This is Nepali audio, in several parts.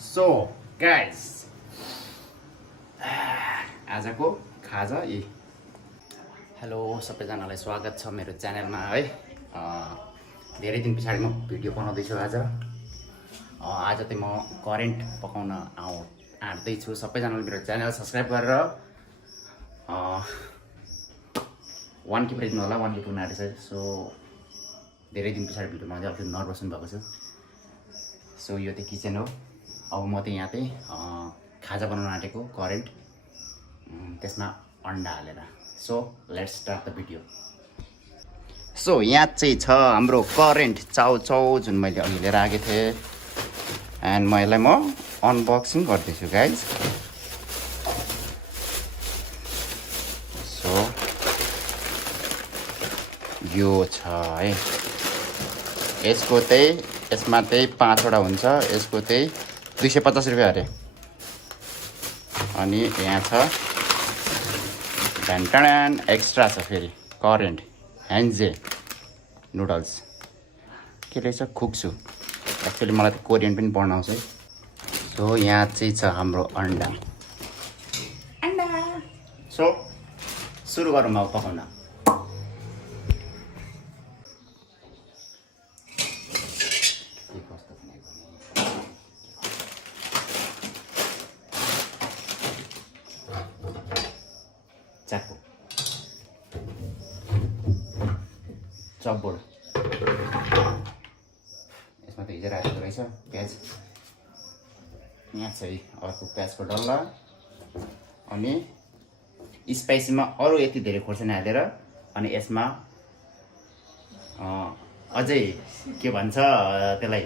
सो गाइस आजको खाजा यी। हेलो सबैजनालाई स्वागत छ मेरो च्यानलमा है। धेरै दिन पछाडि म भिडियो बनाउँदैछु आज चाहिँ म करेन्ट पकाउन आँट्दैछु। सबैजनाले मेरो च्यानल सब्सक्राइब गरेर 1K पुऱ्याइदिनु होला। 1K पुग्न आँटेछ। सो धेरै दिन पछाडि भिडियो बनाउँदै अलिक नर्भस पनि भएको छु। सो यो चाहिँ किचन हो। अब म चाहिँ यहाँ चाहिँ खाजा बनाउन आँटेको करेन्ट, त्यसमा अन्डा हालेर। So let's start the video. So यहाँ चाहिँ छ हाम्रो करेन्ट चाउचाउ जुन मैले अघि लिएर आएको थिएँ। एन्ड म यसलाई अनबक्सिङ गर्दैछु गाइज। सो यो छ है। यसमा चाहिँ 5वटा हुन्छ। यसको चाहिँ 250 रुपियाँ अरे। अनि यहाँ छ ढ्यान्टान एक्स्ट्रा छ फेरि करेन्ट ह्यान्जे नुडल्स के रहेछ खुक्सु। एक्चुअली मलाई त कोरियन पनि पढ्न आउँछ है। सो यहाँ चाहिँ छ हाम्रो अन्डा। सो सुरु गरौँ अब पकाउन। चाकु चपबोर्ड यसमा त हिजो राखेको रहेछ प्याज। यहाँ चाहिँ अर्को प्याजको डल्ला। अनि स्पाइसीमा अरू यति धेरै खोर्सानी हालेर अनि यसमा अझै के भन्छ त्यसलाई,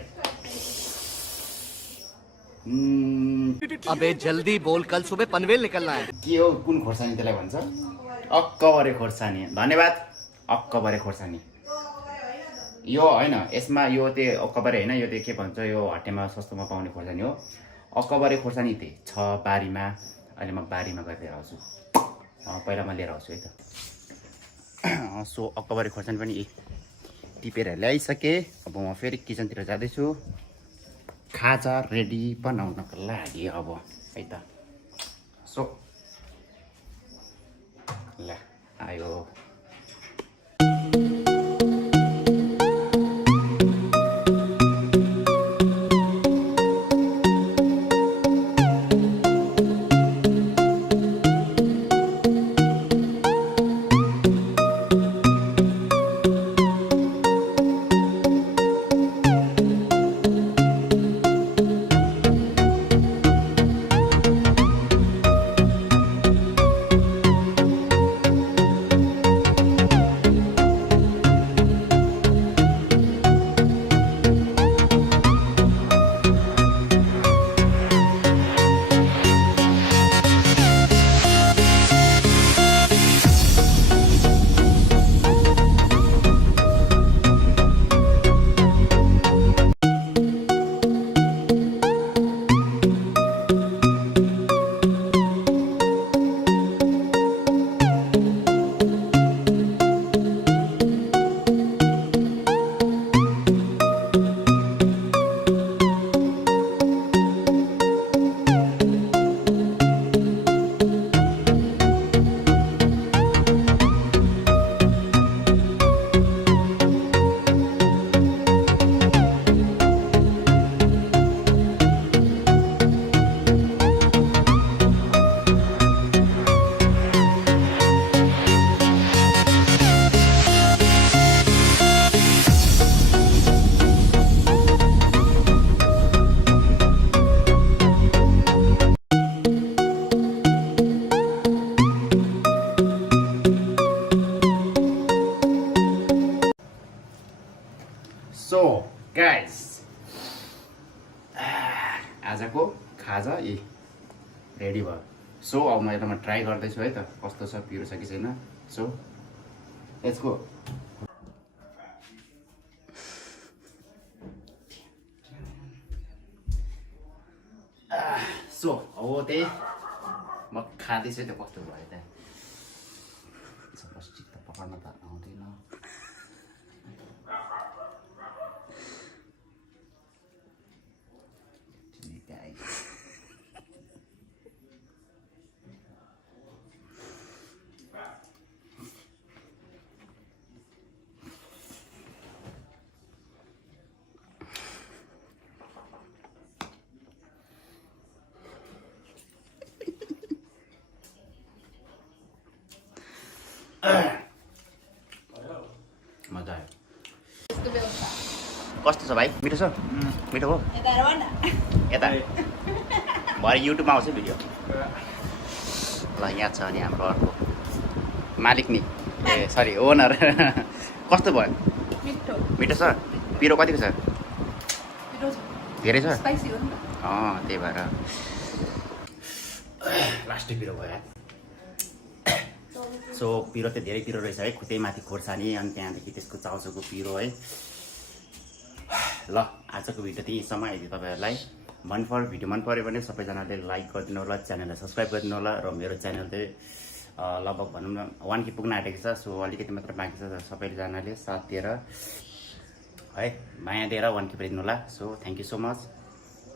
अबे जल्दी बोल, कल सुबह पनवेल निकलना है। के हो कुन खोर्सानी त्यसलाई भन्छ? अक्कबरे खोर्सानी। धन्यवाद। अक्कबरे खोर्सानी यो होइन, यसमा यो चाहिँ अक्कबरे होइन, यो चाहिँ के भन्छ, यो हट्टेमा सस्तोमा पाउने खोर्सानी हो। अक्कबरे खोर्सानी चाहिँ छ बारीमा। अहिले म बारीमा गएर लिएर आउँछु। पहिला म लिएर आउँछु है त। सो अक्कबरे खोर्सानी पनि टिपेर ल्याइसकेँ। अब म फेरि किचनतिर जाँदैछु खाजा रेडी बनाउनको लागि अब है त। सो ल आयो। सो गाइस आजको खाजा रेडी भयो। सो अब म यसमा ट्राई गर्दैछु है त कस्तो छ, पिरो छ कि छैन। सो यसको सो अब त्यही म खाँदैछु है त कस्तो भयो त। चित्त पकाउन त आउँदैन। guys. कस्तो छ भाइ मिठो छ मिठो हो यता भरे युट्युबमा आउँछ भिडियो ल यहाँ छ अनि हाम्रो अर्को मालिक नि ए सरी ओनर कस्तो भयो मिठो छ पिरो कतिको छ धेरै छ त्यही भएर लास्टै पिरो भयो सो पिरो त धेरै पिरो रहेछ है खुट्टै माथि खोर्सानी अनि त्यहाँदेखि त्यसको चाउचाउको पिरो है ल आजको भिडियो त्यहीसम्म यदि तपाईँहरूलाई भिडियो मन पऱ्यो भने सबैजनाले लाइक गरिदिनु होला च्यानललाई सब्सक्राइब गरिदिनु होला र मेरो च्यानल चाहिँ लगभग भनौँ न 1K पुग्न आँटेको छ सो अलिकति मात्र बाँकी छ सबैजनाले साथ दिएर है माया दिएर 1K पुऱ्याइदिनु होला so thank you so much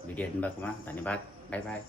video हेर्नु भएकोमा धन्यवाद बाई बाई